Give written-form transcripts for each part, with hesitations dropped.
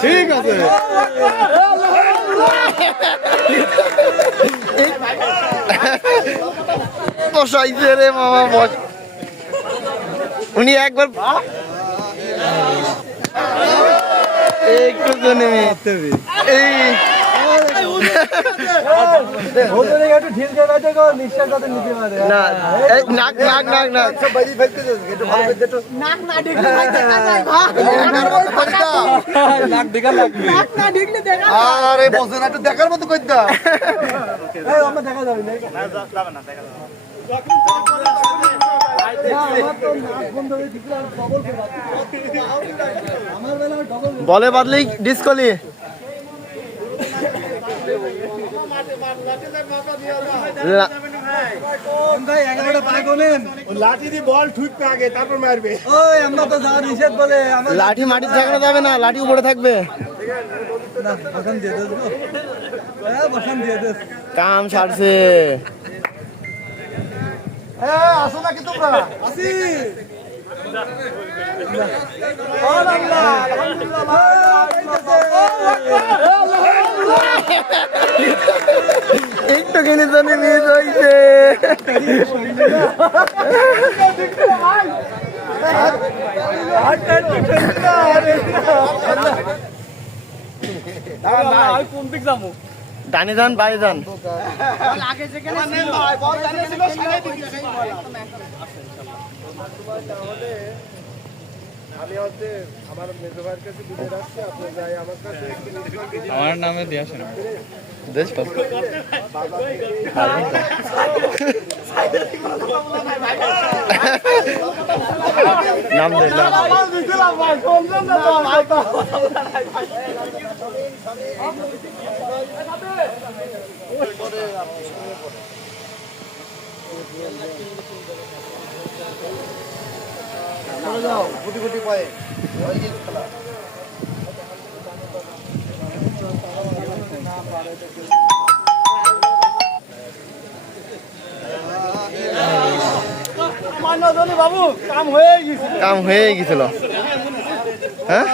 ঠিক আছে। বসাইছে রে মামা বস। উনি একবার একটু নেমে এই নাক নাক নাক নাক আরে বসে না একটু দেখার মতো কই দা দেখা যাবে না বলে বাদলেই ডিসকলি। লাঠি মাটির থাকলে যাবে না, লাঠি উপরে থাকবে। কাম ছাড়ছে। আসো নাকি তোমরা? আসি। একটু কিনে জানি মিস হইছে। ডানি যান বাই যান। আমার নামে দিয়ে আসেন দেশ নাম দে যাও গুটি গুটি পায়ে ওই যে খেলা কাম হয়ে গেছিল। হ্যাঁ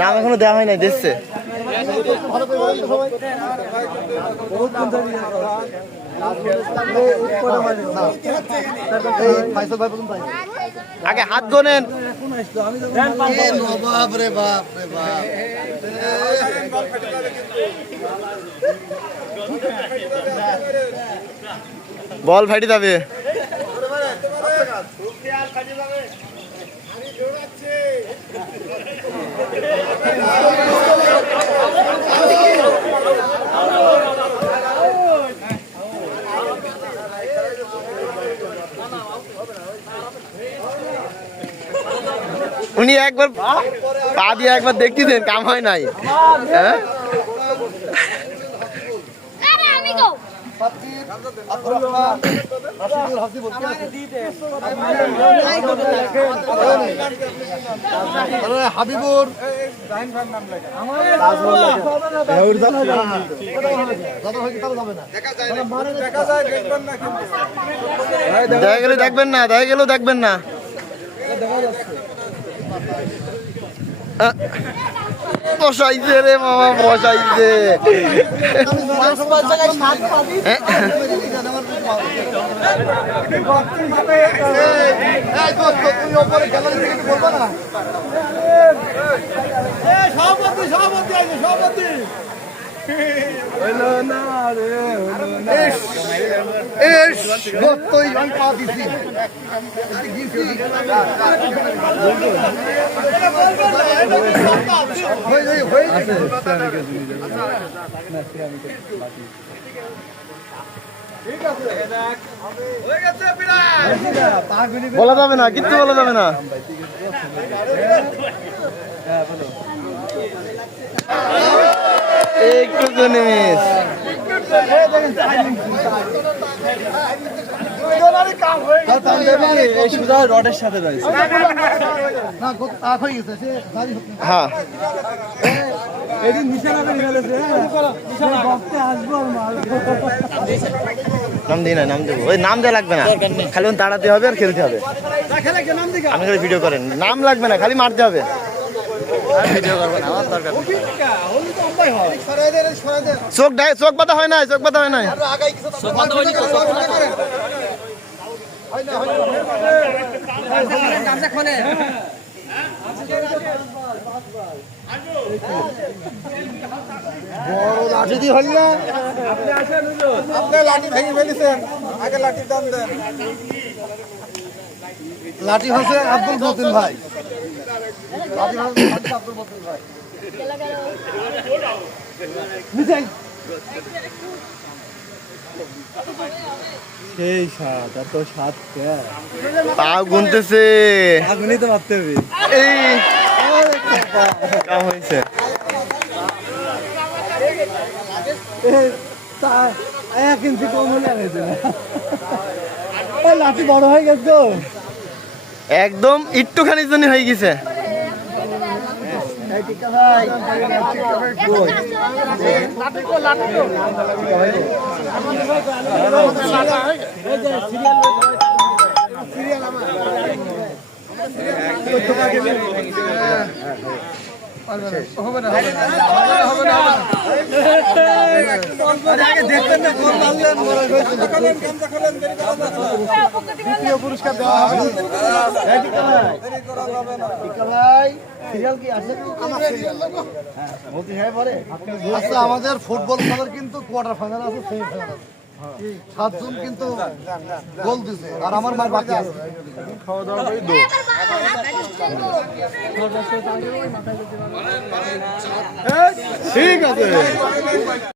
নাম এখনো দেওয়া হয় নাই, দেখছে। আগে হাত গোনেন। বল ফাটি যাবে। উনি একবার পা দিয়ে একবার দেখতেছেন, কাম হয় নাই। হ্যাঁ হাবিবুর দেখা গেলে দেখবেন না, দেখা গেলেও দেখবেন না। বসাইছে রে মামা বসাইছে। বলা যাবে না, কিচ্ছু বলা যাবে না। একটু মিস। রডের সাথে রয়েছে। হ্যাঁ নাম দিই না, নাম দেবো। ওই নাম দেওয়া লাগবে না, খালি তাড়াতে হবে আর খেলতে হবে। আমি খালি ভিডিও করেন, নাম লাগবে না, খালি মারতে হবে। চোখ বাঁধা হয় নাই, চোখ বাঁধা হয় নাই। বড় লাঠি দিয়ে হল না আপনি লাঠি ভেঙে ফেলেছেন আগে লাঠির দাম দেন লাঠি হচ্ছে আব্দুল মতিন ভাই লাঠি হচ্ছে আব্দুল মতিন ভাই নিজাই সেই স্বাদ এত স্বাদ পা গুনতেছে, আগুনই তো মারতে হবে। এই কাম হয়েছে। এক ইঞ্চি কম হলে হয়েছে না, লাঠি বড় হয়ে গেছে তো। একদম একটুখানি জন্য হয়ে গেছে। দ্বিতীয় পুরস্কার দেওয়া হবে আচ্ছা আমাদের ফুটবল খেলার কিন্তু কোয়ার্টার ফাইনাল আছে সেমিফাইনাল আছে 7 জন কিন্তু গোল দিছে আর আমার মার বাকি আছে খাওয়া দাওয়া করে দো ঠিক আছে।